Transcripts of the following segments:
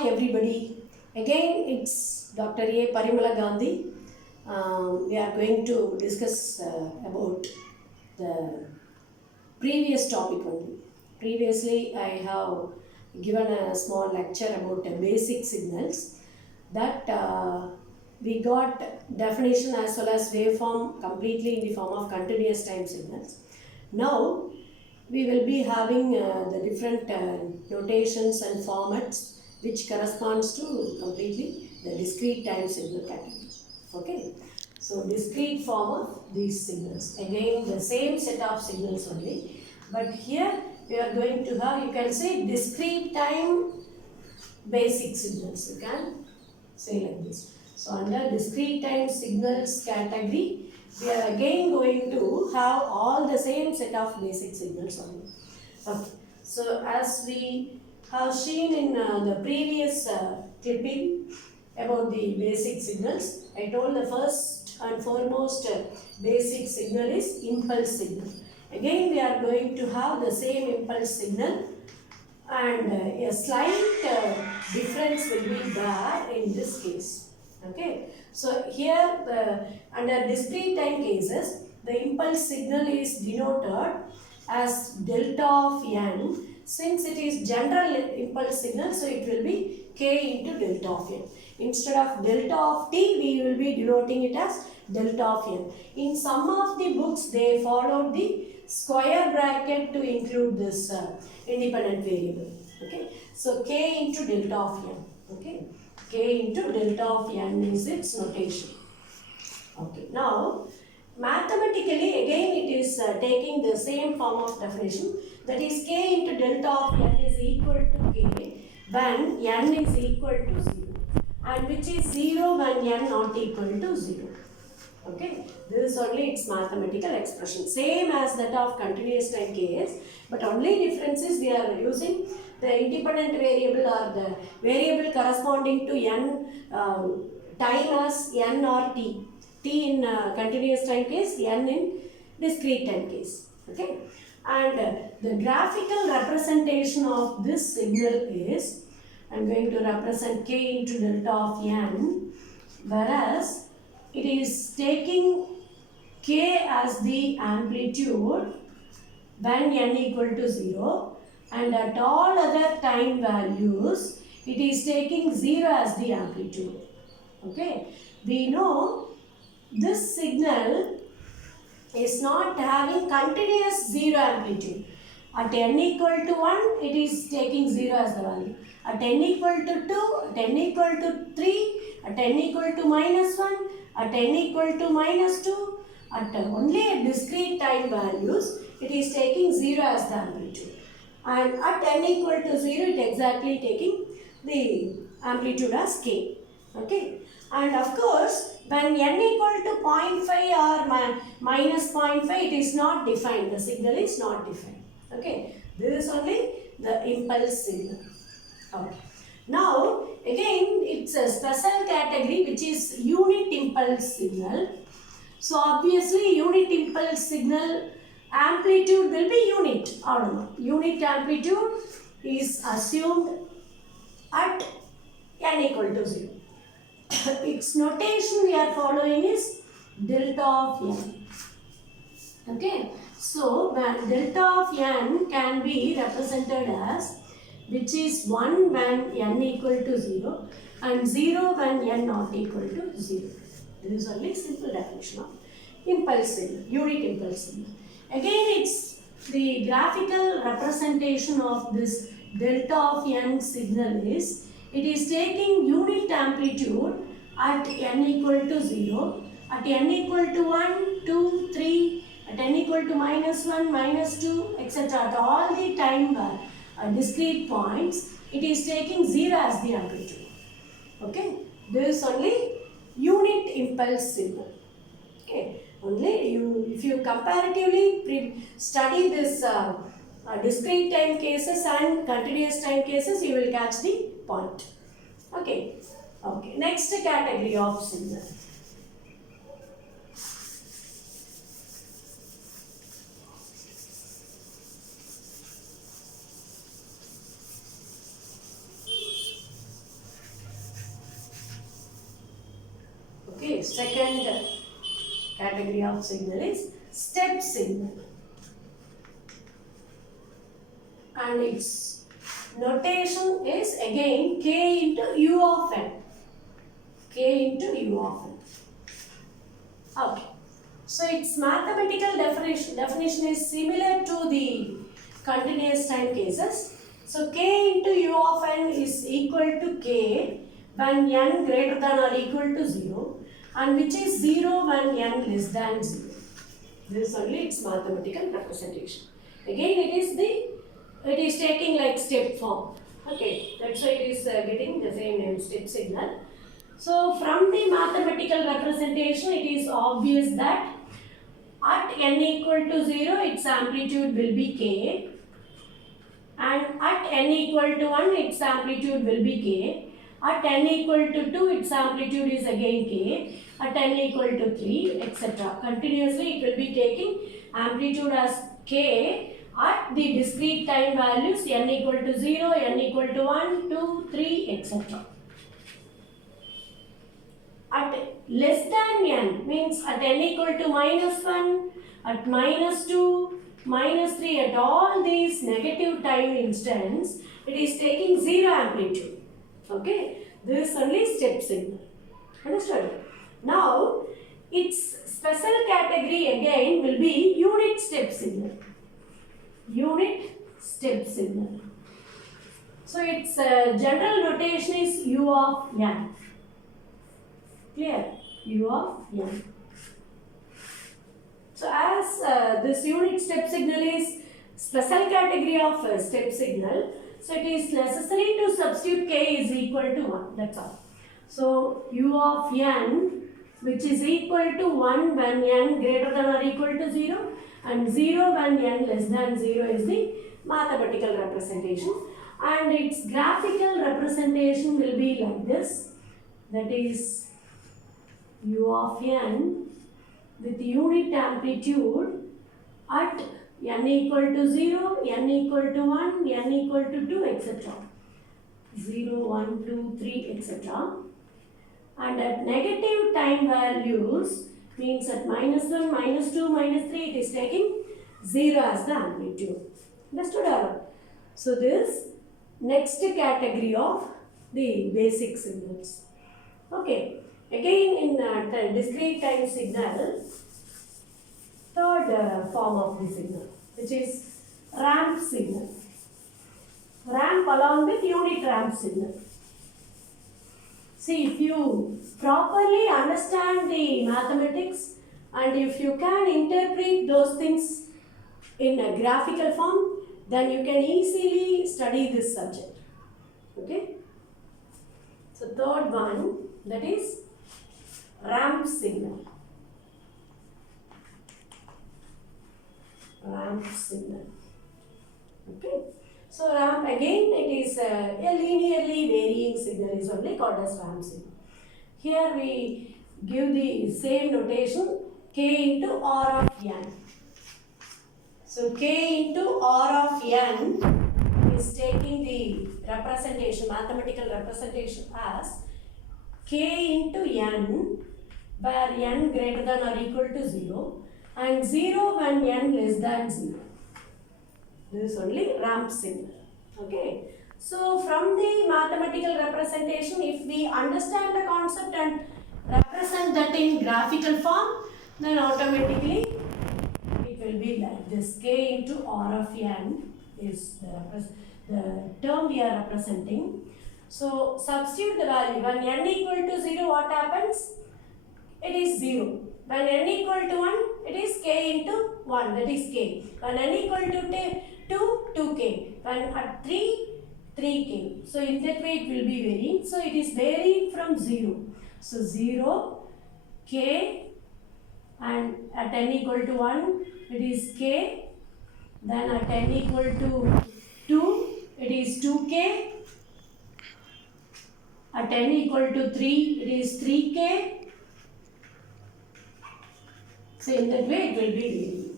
Hi everybody. Again, it's Dr. A. Parimala Gandhi. We are going to discuss about the previous topic only. Previously, I have given a small lecture about basic signals that we got definition as well as waveform completely in the form of continuous time signals. Now, we will be having the different notations and formats which corresponds to completely the discrete time signal category. Okay, so discrete form of these signals, again the same set of signals only, but here we are going to have, you can say, discrete time basic signals, you can say like this. So under discrete time signals category, we are again going to have all the same set of basic signals only. Okay. So as we have seen in the previous clipping about the basic signals, I told the first and foremost basic signal is impulse signal. Again we are going to have the same impulse signal, and a slight difference will be there in this case. Okay, so here under discrete time cases, the impulse signal is denoted as delta of n. Since it is general impulse signal, so it will be k into delta of n. Instead of delta of t, we will be denoting it as delta of n. In some of the books, they followed the square bracket to include this independent variable. Okay, so k into delta of n. Okay, k into delta of n is its notation. Okay, now mathematically again it is taking the same form of definition, that is k into delta of n is equal to k when n is equal to 0, and which is 0 when n not equal to 0. Okay, this is only its mathematical expression, same as that of continuous time case, but only difference is we are using the independent variable or the variable corresponding to n time as n or t. T in continuous time case, n in discrete time case. Okay, and the graphical representation of this signal is, I am going to represent k into delta of n, whereas it is taking k as the amplitude when n equal to 0, and at all other time values it is taking 0 as the amplitude. Okay, we know this signal is not having continuous 0 amplitude. At n equal to 1, it is taking 0 as the value. At n equal to 2, at n equal to 3, at n equal to minus 1, at n equal to minus 2, at only discrete time values, it is taking 0 as the amplitude. And at n equal to 0, it exactly taking the amplitude as k. Okay. And of course, when n equal to 0.5 or minus 0.5, it is not defined. The signal is not defined. Okay. This is only the impulse signal. Okay. Now, again, it's a special category which is unit impulse signal. So, obviously, unit impulse signal amplitude will be unit or not. Unit amplitude is assumed at n equal to 0. Its notation we are following is delta of n. Okay, so when delta of n can be represented as, which is 1 when n equal to 0 and 0 when n not equal to 0. This is only simple definition of impulse signal, unit impulse signal. Again, it's the graphical representation of this delta of n signal is, it is taking unit amplitude at n equal to 0, at n equal to 1, 2, 3, at n equal to minus 1, minus 2, etc. At all the time discrete points, it is taking 0 as the amplitude. Okay, this is only unit impulse signal. Okay, only if you comparatively study this discrete time cases and continuous time cases, you will catch the point. Okay, okay. Next category of signal. Okay, second category of signal is step signal. And its notation is again k into u of n. K into u of n. Okay. So its mathematical definition is similar to the continuous time cases. So k into u of n is equal to k when n greater than or equal to 0, and which is 0 when n less than 0. This is only its mathematical representation. Again it is taking like step form. Okay, that's why it is getting the same name, step signal. So from the mathematical representation, it is obvious that at n equal to 0, its amplitude will be k, and at n equal to 1, its amplitude will be k. At n equal to 2, its amplitude is again k. At n equal to 3, etc. Continuously, it will be taking amplitude as k at the discrete time values n equal to 0, n equal to 1, 2, 3, etc. At less than n means at n equal to -1, at -2, -3, at all these negative time instants, it is taking 0 amplitude. Okay, this is only step signal. Understood? Now, its special category again will be unit step signal. Unit step signal. So, its general notation is u of n. Clear? U of n. So, as this unit step signal is special category of step signal, so it is necessary to substitute k is equal to 1. That's all. So, u of n, which is equal to 1 when n greater than or equal to 0, and 0 when n less than 0 is the mathematical representation. And its graphical representation will be like this. That is u of n with unit amplitude at n equal to 0, n equal to 1, n equal to 2, etc. 0, 1, 2, 3, etc. And at negative time values, means at -1, -2, -3, it is taking 0 as the amplitude. Understood or not? So this next category of the basic signals. Okay. Again in discrete time signal, third form of the signal, which is ramp signal. Ramp along with unit ramp signal. See, if you properly understand the mathematics and if you can interpret those things in a graphical form, then you can easily study this subject. Okay? So, third one, that is ramp signal. Ramp signal. Okay. So ramp again, it is a linearly varying signal is only called as ramp signal. Here we give the same notation k into r of n. So k into r of n is taking the representation, mathematical representation as k into n, where n greater than or equal to 0 and 0 when n less than 0. This is only ramp signal. Okay. So from the mathematical representation, if we understand the concept and represent that in graphical form, then automatically it will be like this. K into r of n is the term we are representing. So substitute the value. When n equal to 0, what happens? It is 0. When n equal to 1, it is k into 1, that is k. When n equal to 2, 2k. When at 3, 3k. So in that way it will be varying. So it is varying from 0. So 0, k, and at n equal to 1, it is k. Then at n equal to 2, it is 2k. At n equal to 3, it is 3k. So in that way it will be varying.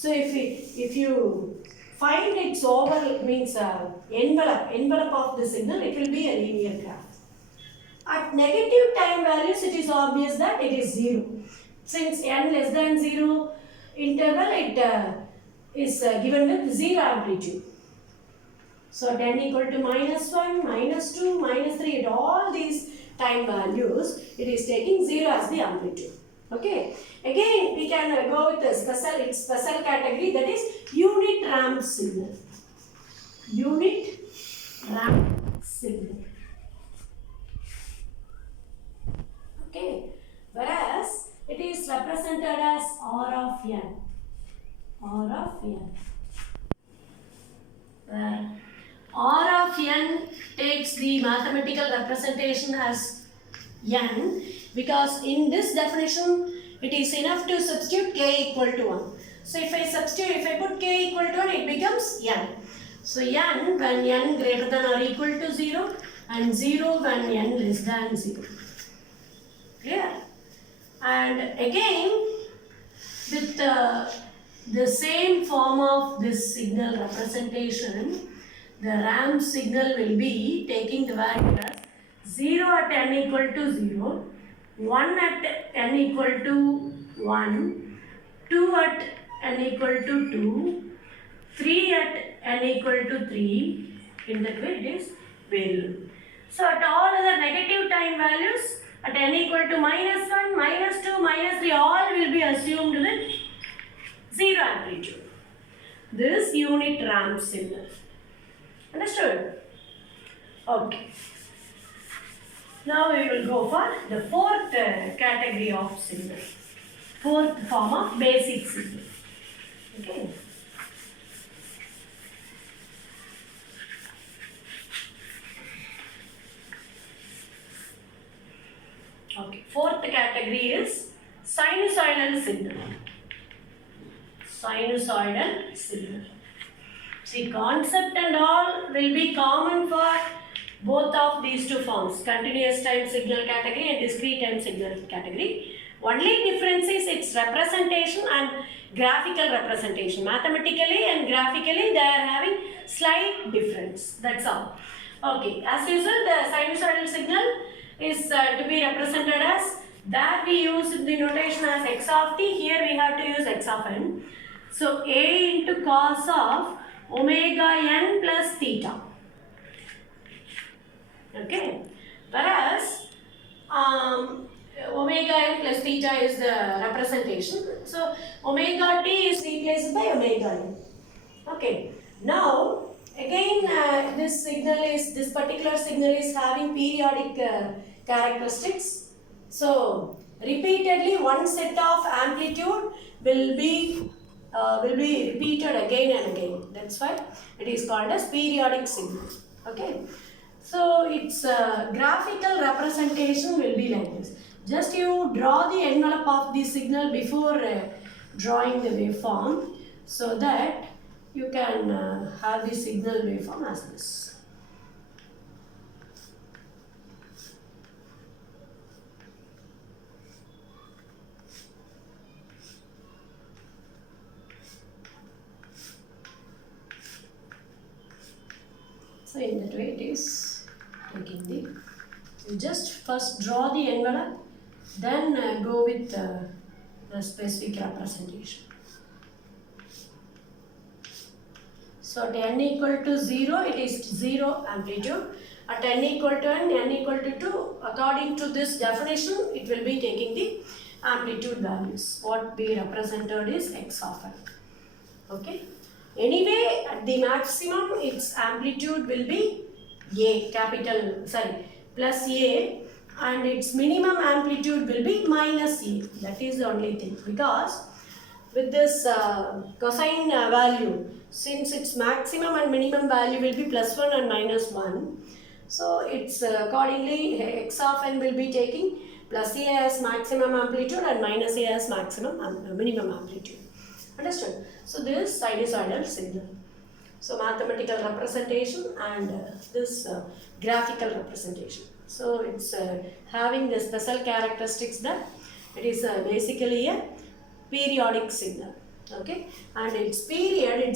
So if you find its over means envelope of the signal, it will be a linear graph. At negative time values, it is obvious that it is 0. Since n less than 0 interval, it is given with 0 amplitude. So at n equal to -1, -2, -3, at all these time values, it is taking 0 as the amplitude. Okay. Again, we can go with a special category, that is unit ramp signal. Unit ramp signal. Okay. Whereas it is represented as R of n. R of n. Where R of n takes the mathematical representation as n, because in this definition it is enough to substitute k equal to 1. So if I put k equal to 1, it becomes n. So n when n greater than or equal to 0 and 0 when n less than 0. Clear? And again, with the same form of this signal representation, the ramp signal will be taking the value as 0 at n equal to 0, 1 at n equal to 1, 2 at n equal to 2, 3 at n equal to 3. In that way it is variable. So at all other negative time values, at n equal to -1, -2, -3, all will be assumed with 0 amplitude. This unit ramp signal. Understood? Okay. Now we will go for the fourth category of signal. Fourth form of basic signal. Okay. Okay. Fourth category is sinusoidal signal. Sinusoidal signal. See, concept and all will be common for both of these two forms, continuous time signal category and discrete time signal category. Only difference is its representation and graphical representation. Mathematically and graphically they are having slight difference. That's all. Okay, as usual the sinusoidal signal is to be represented as, that we use the notation as x of t, here we have to use x of n. So a into cos of omega n plus theta. Okay, whereas omega n plus theta is the representation. So omega t is replaced by omega n. Okay, now again this particular signal is having periodic characteristics. So repeatedly one set of amplitude will be repeated again and again. That's why it is called as periodic signal. Okay. So its graphical representation will be like this. Just you draw the envelope of the signal before drawing the waveform, so that you can have the signal waveform as this. So in that way it is taking the, you just first draw the envelope, then go with the specific representation. So at n equal to 0, it is 0 amplitude. At n equal to n equal to 2, according to this definition, it will be taking the amplitude values. What we represented is x of n. Okay. Anyway, at the maximum, its amplitude will be plus a, and its minimum amplitude will be minus a. That is the only thing, because with this cosine value, since its maximum and minimum value will be plus 1 and minus 1, so it's accordingly x of n will be taking plus a as maximum amplitude and minus a as minimum amplitude. Understood? So this is sinusoidal signal. So mathematical representation and this graphical representation. So it's having the special characteristics that it is basically a periodic signal. Okay, and its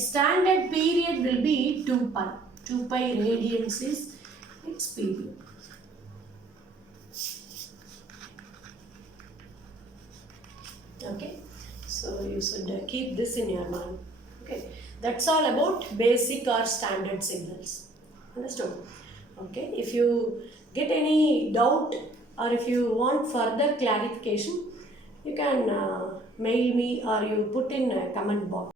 standard period will be 2 pi. 2 pi radians is its period. Okay, so you should keep this in your mind. Okay, that's all about basic or standard signals. Understood? Okay, if you get any doubt or if you want further clarification, you can mail me or you put in a comment box.